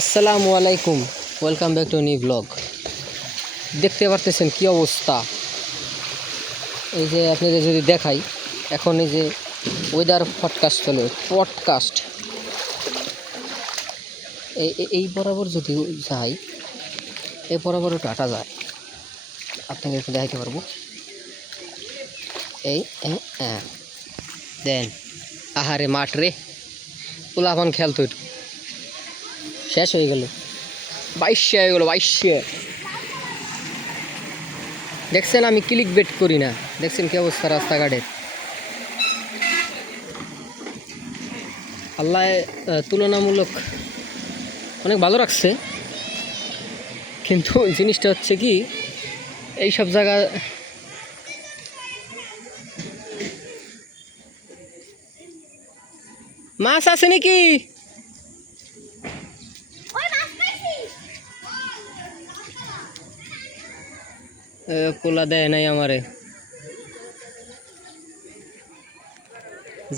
আসসালামু আলাইকুম, welcome back to new blog. দেখতে পারতেছেন কি অবস্থা। এই যে আপনাদের যদি দেখাই, এখন এই যে ওয়েদার পডকাস্ট চলে, পডকাস্ট এই বরাবর যদি যাই, এই বরাবর একটু হাঁটা যায়, আপনাকে একটু দেখাইতে পারবো। এই দেন, আহারে মাঠ রে, পোলাপান খেলতো, একটু শেষ হয়ে গেল, 2200 হয়ে গেল, 2200। দেখছেন আমি ক্লিক বেট করি না, দেখছেন কি অবস্থা রাস্তাঘাটের। আল্লাহ তুলনামূলক অনেক ভালো রাখছে, কিন্তু জিনিসটা হচ্ছে কি, এই সব জায়গা মাছ আছে নাকি? পোলা দেয় নাই আমারে।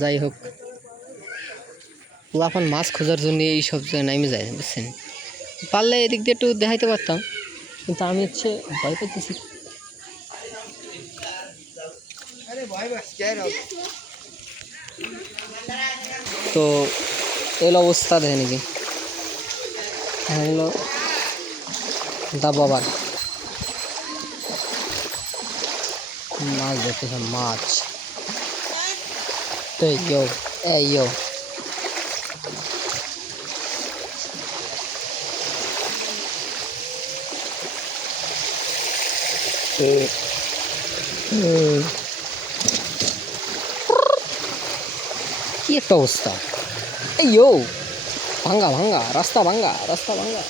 যাই হোক, পোলাপান মাছ খোঁজার জন্য এই সব জায়গায় নামে যায়, বুঝছেন। পারলে এদিক দিয়ে একটু দেখাইতে পারতাম, কিন্তু আমি হচ্ছে ভয় পেতেছি। তো এলো অবস্থা, দেখে নাকি হলো দা বাবার মাছ দেখতেছে, মাছ। এই ইয়ো কি একটা অবস্থা। এই ভাঙ্গা ভাঙ্গা রাস্তা, ভাঙ্গা রাস্তা, ভাঙ্গা।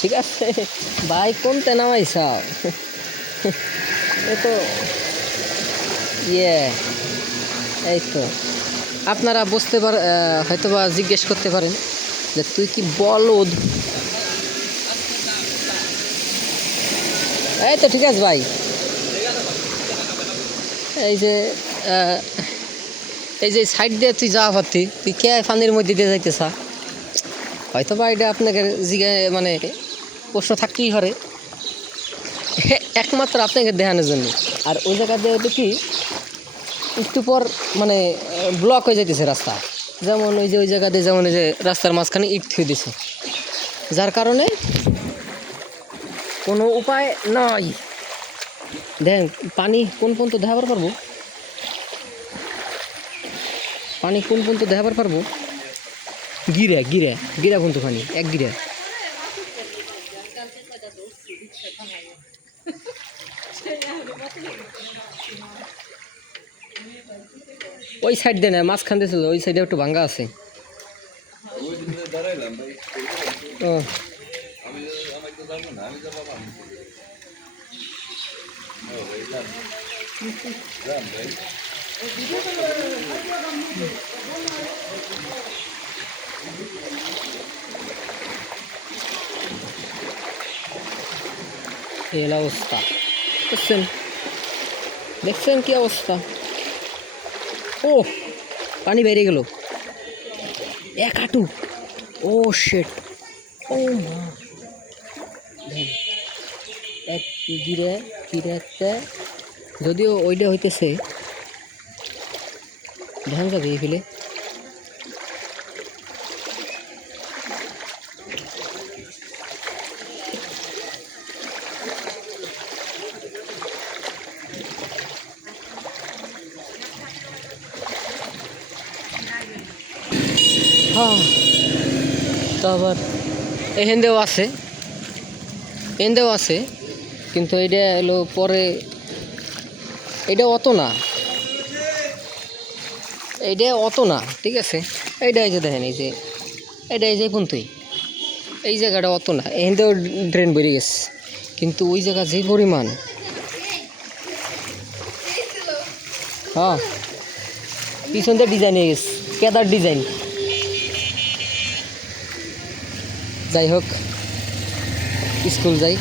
ঠিক আছে ভাই, কোনতে নামাইছা? এ তো এই তো আপনারা বুঝতে হয়তো বা জিজ্ঞেস করতে পারেন যে তুই কি বলদ। এই তো ঠিক আছে ভাই, এই যে সাইড দিয়ে তুই যাওয়া পারতি, তুই কে পানির মধ্যে দিয়ে যাইতেছা? হয়তো বা এটা আপনাকে মানে প্রশ্ন থাকতেই পারে, একমাত্র আপনাকে দেখানোর জন্য। আর ওই জায়গা দিয়ে হয়তো কি একটু পর মানে ব্লক হয়ে যাইতেছে রাস্তা, যেমন ওই জায়গা দিয়ে, যেমন এই যে রাস্তার মাঝখানে ইট থুয়ে দিছে, যার কারণে কোনো উপায় নাই। দেখেন পানি কোন পর্যন্ত দেখাবার পারবো, পানি কোন পর্যন্ত দেখাবার পারবো। গিরা গিরা গিরা পর্যন্ত পানি, এক গিরা। ওই সাইড দিয়ে না, মাঝখান দিয়ে ছিল, ওই সাইডে একটু ভাঙ্গা আছে। ও এই অবস্থা, দেখছেন দেখছেন কি অবস্থা। ও পানি বেরিয়ে গেল এক হাঁটু। ও শেট, ও মা, এক গিরে গিরে একটা, যদিও ওইটা হইতেছে ধ্যান যাবে এই ফেলে। হ্যাঁ, তো আবার এহেন্দেও আছে, কিন্তু এইটা এলো পরে, এইটা অত না, ঠিক আছে। এইটা এই যে দেখেন, এই যে এটা এই যে পর্যন্তই, এই জায়গাটা অত না, এহেন্দেও ড্রেন বেরিয়ে গেছে, কিন্তু ওই জায়গা যে পরিমাণ, হ্যাঁ পিছন দিয়ে ডিজাইন হয়ে গেছে, কেদার ডিজাইন। যাই হোক, স্কুল যাই।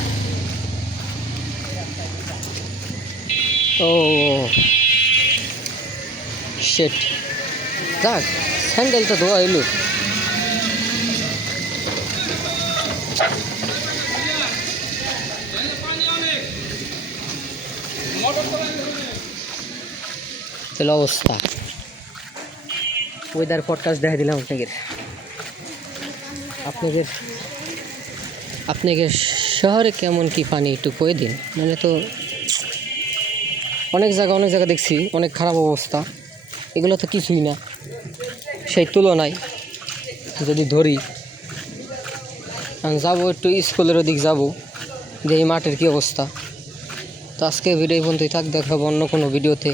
ও সেট। যাক, স্যান্ডেলটা ধোয়া হইলো। তাহলে অবস্থা, ওয়েদার ফরকাস্ট দেখা দিলাম আপনাদের আপনাদের শহরে কেমন কি পানি একটু কয়ে দিন। মানে তো অনেক জায়গা দেখছি অনেক খারাপ অবস্থা, এগুলো তো কিছুই না সেই তুলনায়। যদি ধরি আমি যাবো একটু স্কুলের ওদিক যাবো, যে এই মাঠের কী অবস্থা। তো আজকে ভিডিও পর্যন্তই থাক, দেখাবো অন্য কোনো ভিডিওতে।